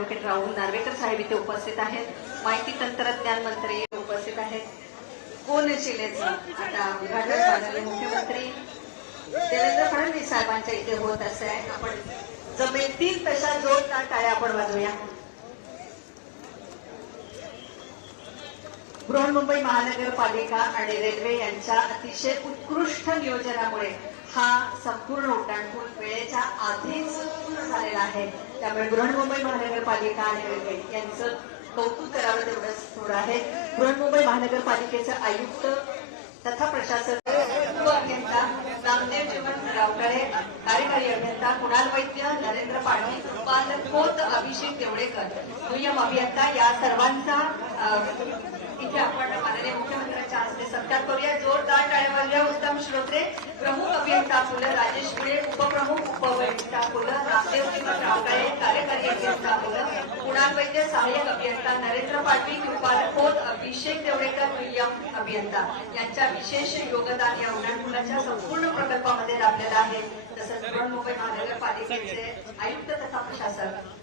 Advocate Rahul Narvekar साहेब इथे उपस्थित आहेत. माहिती तंत्रज्ञान मंत्री उपस्थित आहेत. कोण जिल्ह्याचं आता उद्घाटन माननीय मुख्यमंत्री. देवेंद्र फडणवीस साहेबांच्या इथे होत असं आहे. आपण जमेतील तशा जोरदार टाळ्या आपण वाजवूया? बृहन्मुंबई महानगरपालिका आणि रेल्वे यांच्या अतिशय उत्कृष्ट नियोजनामुळे हा संपूर्ण उड्डाणपूल वेळेच्या आधीच पूर्ण झालेला आहे. त्यामुळे बृहन्मुंबई महानगरपालिका आणि यांचं कौतुक करावं तेवढंच थोडं आहे. बृहन्मुंबई महानगरपालिकेचे आयुक्त तथा प्रशासक अभियंता नामदेव जीवन रावकडे कार्यकारी अभियंता कुणाल वैद्य नरेंद्र पाटील पालक खोत अभिषेक देवडेकर दुय्यम अभियंता या सर्वांचा इथे आपण माननीय मुख्यमंत्र्यांच्या हस्ते सत्कार करूया. जोरदार टाळ्या उत्तम श्रोत्रे प्रमुख अभियंता फुलं कार्यकारी अभियंता कुणाल वैद्य सहाय्यक अभियंता नरेंद्र पाटील उत्पादक खोत अभिषेक देवडेकर अभियंता यांच्या विशेष योगदान या उड्डाणपुलाच्या संपूर्ण प्रकल्पामध्ये लाभलेलं आहे तसंच बृहन्मुंबई महानगरपालिकेचे आयुक्त तथा प्रशासक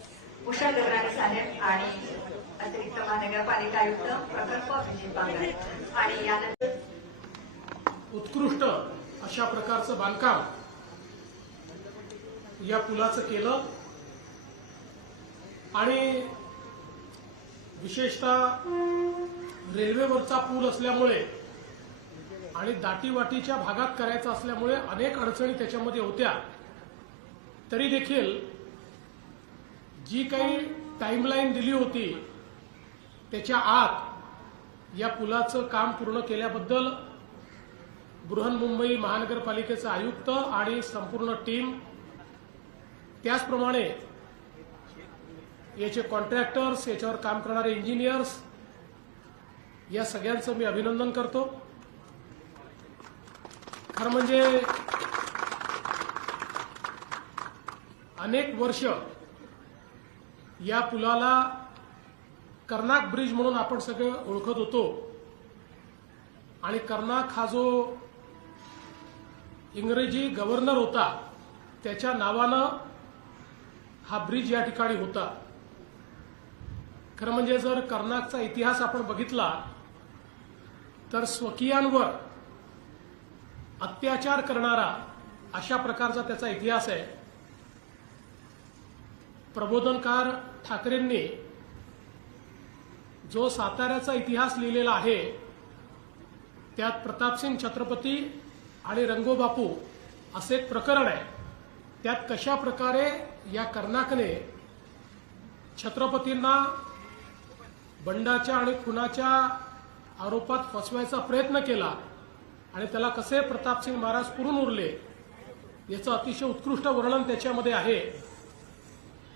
साहेब आणि अतिरिक्त महानगरपालिका आयुक्त प्रकल्प अभिजित आणि यानंतर उत्कृष्ट अशा प्रकारचं बांधकाम या पुलाचं केलं. आणि विशेषतः रेल्वेवरचा पूल असल्यामुळे आणि दाटीवाटीच्या भागात करायचा असल्यामुळे अनेक अडचणी त्याच्यामध्ये होत्या. तरी देखील जी काही टाईमलाईन दिली होती त्याच्या आत या पुलाचं काम पूर्ण केल्याबद्दल बृहन्मुंबई महानगरपालिकेचा आयुक्त आणि संपूर्ण टीम त्याचप्रमाणे याचे कॉन्ट्रॅक्टर्स याच्यावर काम करणारे इंजिनियर्स या सगळ्यांचं मी अभिनंदन करतो. खरं म्हणजे अनेक वर्ष या पुलाला कर्नाक ब्रिज म्हणून आपण सगळं ओळखत होतो. आणि कर्नाक हा जो इंग्रजी गव्हर्नर होता त्याच्या नावानं हा ब्रिज या ठिकाणी होता. खरं म्हणजे जर कर्नाकचा इतिहास आपण बघितला तर स्वकीयांवर अत्याचार करणारा अशा प्रकारचा त्याचा इतिहास आहे. प्रबोधनकार ठाकरेंनी जो साताऱ्याचा इतिहास लिहिलेला आहे त्यात प्रतापसिंग छत्रपती आणि रंगोबापू असे एक प्रकरण आहे. त्यात कशा प्रकारे या कर्नाकने छत्रपतींना बंडाच्या आणि खुनाच्या आरोपात फसवायचा प्रयत्न केला आणि त्याला कसे प्रतापसिंग महाराज पुरून उरले याचं अतिशय उत्कृष्ट वर्णन त्याच्यामध्ये आहे.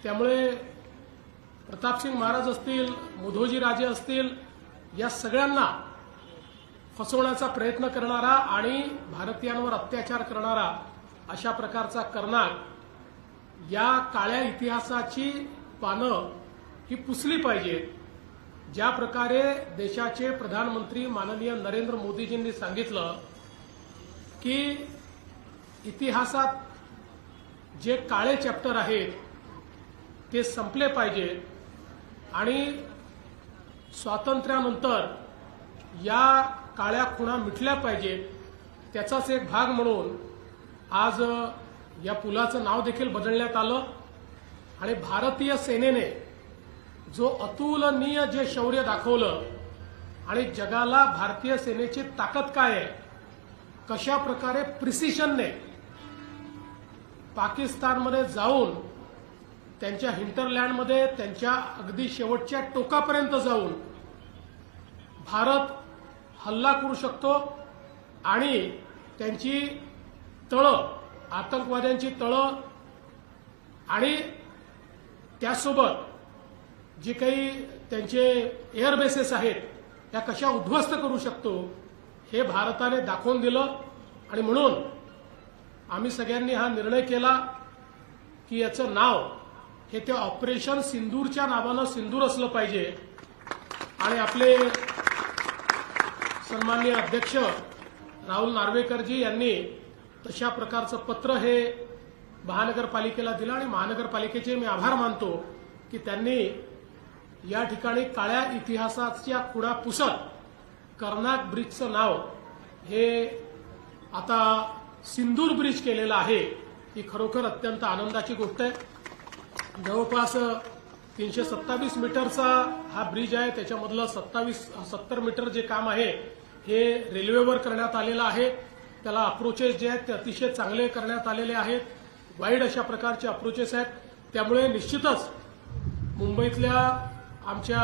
त्यामुळे प्रतापसिंग महाराज असतील मुधोजी राजे असतील या सगळ्यांना फसवण्याचा प्रयत्न करणारा आणि भारतीयांवर अत्याचार करणारा अशा प्रकारचा कर्नाक या काळ्या इतिहासाची पानं ही पुसली पाहिजेत. ज्या प्रकारे देशाचे प्रधानमंत्री माननीय नरेंद्र मोदीजींनी सांगितलं की इतिहासात जे काळे चॅप्टर आहेत ते संपले पाहिजेत आणि स्वातंत्र्यानंतर या काळ्या खुणा मिटल्या पाहिजेत त्याचाच एक भाग म्हणून आज या पुलाचं नाव देखील बदलण्यात आलं आणि भारतीय सेनेने जो अतुलनीय जे शौर्य दाखवलं आणि जगाला भारतीय सेनेची ताकद काय आहे कशा प्रकारे प्रिसिशनने पाकिस्तानमध्ये जाऊन त्यांच्या हिंटरलँडमध्ये त्यांच्या अगदी शेवटच्या टोकापर्यंत जाऊन भारत हल्ला करू शकतो आणि त्यांची तळं आतंकवाद्यांची तळं आणि त्यासोबत जे काही त्यांचे एअरबेसेस आहेत त्या कशा उद्ध्वस्त करू शकतो हे भारताने दाखवून दिलं. आणि म्हणून आम्ही सगळ्यांनी हा निर्णय केला की याचं नाव हे ते ऑपरेशन सिंदूरच्या नावानं सिंदूर असलं पाहिजे. आणि आपले सन्माननीय अध्यक्ष राहुल नार्वेकरजी यांनी तशा प्रकारचं पत्र हे महानगरपालिकेला दिलं. आणि महानगरपालिकेचे मी आभार मानतो की त्यांनी या ठिकाणी काळ्या इतिहासाच्या खुडा पुसत कर्नाक ब्रिजचं नाव हे आता सिंदूर ब्रिज केलेलं आहे ही खरोखर अत्यंत आनंदाची गोष्ट आहे. जवळपास तीनशे सत्तावीस मीटरचा हा ब्रिज आहे त्याच्यामधलं सत्तावीस सत्तर मीटर जे काम आहे हे रेल्वेवर करण्यात आलेलं आहे. त्याला अप्रोचेस जे आहेत ते अतिशय चांगले करण्यात आलेले आहेत. वाईड अशा प्रकारचे अप्रोचेस आहेत. त्यामुळे निश्चितच मुंबईतल्या आमच्या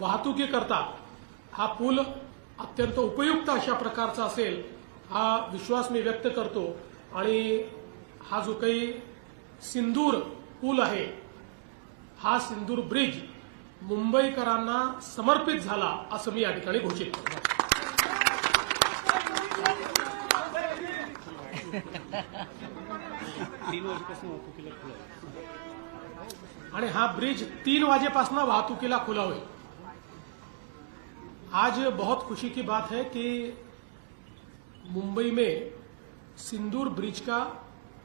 वाहतुकीकरता हा पूल अत्यंत उपयुक्त अशा प्रकारचा असेल हा विश्वास मी व्यक्त करतो. आणि हा जो काही सिंदूर पूल आहे हा सिंदूर ब्रिज मुंबईकरांना समर्पित झाला असं मी या ठिकाणी घोषित करतो. तीन वर्षापासून वाहतुकीला खुला हा ब्रिज तीन वाजेपासून वाहतुकीला खुला होईल. आज बहुत खुशी की बात है कि मुंबई में सिंदूर ब्रिज का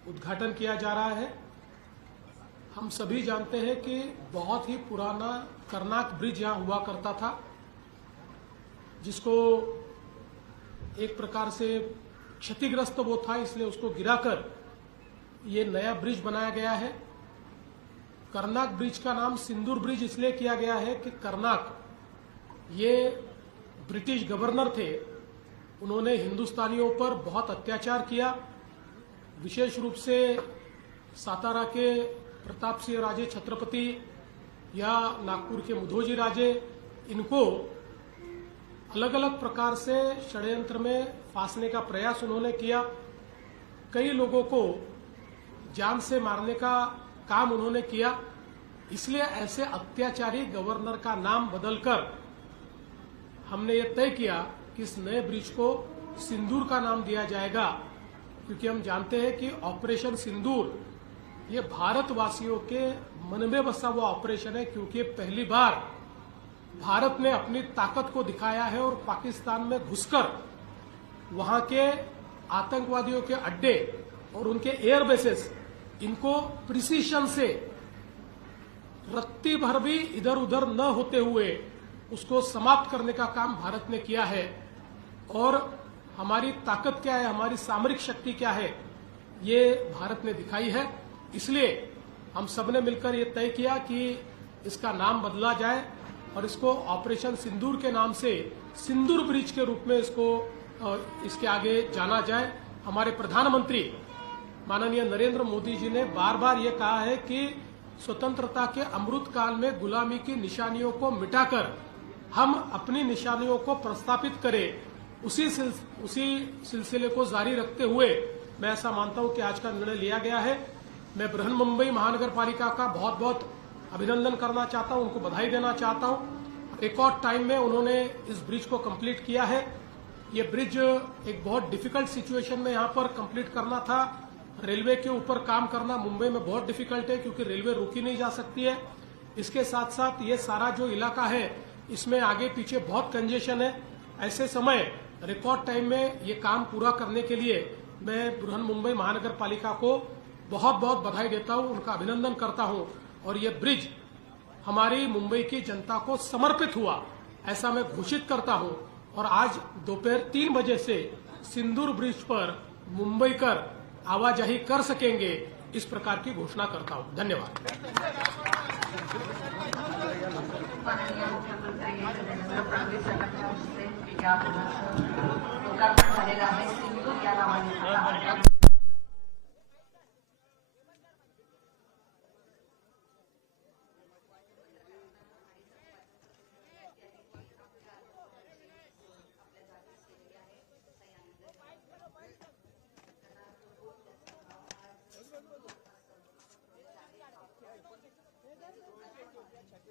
उद्घाटन किया जा रहा है। हम सभी जानते हैं कि बहुत ही पुराना करनाक ब्रिज यहाँ हुआ करता था, जिसको एक प्रकार से क्षतिग्रस्त वो था, इसलिए उसको गिराकर ये नया ब्रिज बनाया गया है। करनाक ब्रिज का नाम सिंदूर ब्रिज इसलिए किया गया है कि करनाक, ये ब्रिटिश गवर्नर थे, उन्होंने हिंदुस्तानियों पर बहुत अत्याचार किया। विशेष रूप से सातारा के प्रताप सिंह राजे छत्रपति या नागपुर के मुधोजी राजे, इनको अलग अलग प्रकार से षड्यंत्र में फांसने का प्रयास उन्होंने किया। कई लोगों को जान से मारने का काम उन्होंने किया, इसलिए ऐसे अत्याचारी गवर्नर का नाम बदलकर हमने ये तय किया कि इस नए ब्रिज को सिंदूर का नाम दिया जाएगा, क्योंकि हम जानते हैं कि ऑपरेशन सिंदूर, ये भारतवासियों के मन में बसा हुआ ऑपरेशन है, क्योंकि पहली बार भारत ने अपनी ताकत को दिखाया है और पाकिस्तान में घुसकर वहाँ के आतंकवादियों के अड्डे और उनके एयर बेसेस इनको प्रिसीशन से रत्ती भर भी इधर उधर न होते हुए उसको समाप्त करने का काम भारत ने किया है। और हमारी ताकत क्या है, हमारी सामरिक शक्ति क्या है, ये भारत ने दिखाई है। इसलिए हम सबने मिलकर ये तय किया कि इसका नाम बदला जाए और इसको ऑपरेशन सिंदूर के नाम से सिंदूर ब्रिज के रूप में इसको इसके आगे जाना जाए। हमारे प्रधानमंत्री माननीय नरेंद्र मोदी जी ने बार बार ये कहा है कि स्वतंत्रता के अमृत काल में गुलामी की निशानियों को मिटाकर हम अपनी निशानियों को प्रस्तापित करें। उसी उसी सिलसिले को जारी रखते हुए मैं ऐसा मानता हूँ कि आज का निर्णय लिया गया है। मैं बृहन मुंबई महानगर पालिका का बहुत बहुत अभिनंदन करना चाहता हूँ, उनको बधाई देना चाहता हूँ। रिकॉर्ड टाइम में उन्होंने इस ब्रिज को कंप्लीट किया है। ये ब्रिज एक बहुत डिफ़िकल्ट सिचुएशन में यहाँ पर कंप्लीट करना था। रेलवे के ऊपर काम करना मुंबई में बहुत डिफ़िकल्ट है क्योंकि रेलवे रुकी नहीं जा सकती है। इसके साथ साथ ये सारा जो इलाका है, इसमें आगे पीछे बहुत कंजेशन है। ऐसे समय रिकॉर्ड टाइम में ये काम पूरा करने के लिए मैं बृहन मुंबई महानगर पालिका को बहुत बहुत बधाई देता हूँ, उनका अभिनंदन करता हूँ। और ये ब्रिज हमारी मुंबई की जनता को समर्पित हुआ, ऐसा मैं घोषित करता हूँ। और आज दोपहर तीन बजे से सिंदूर ब्रिज पर मुंबई कर आवाजाही कर सकेंगे इस प्रकार की घोषणा करता हूँ। धन्यवाद।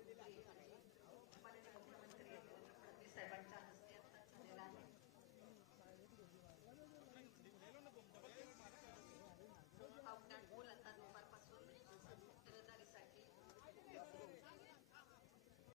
December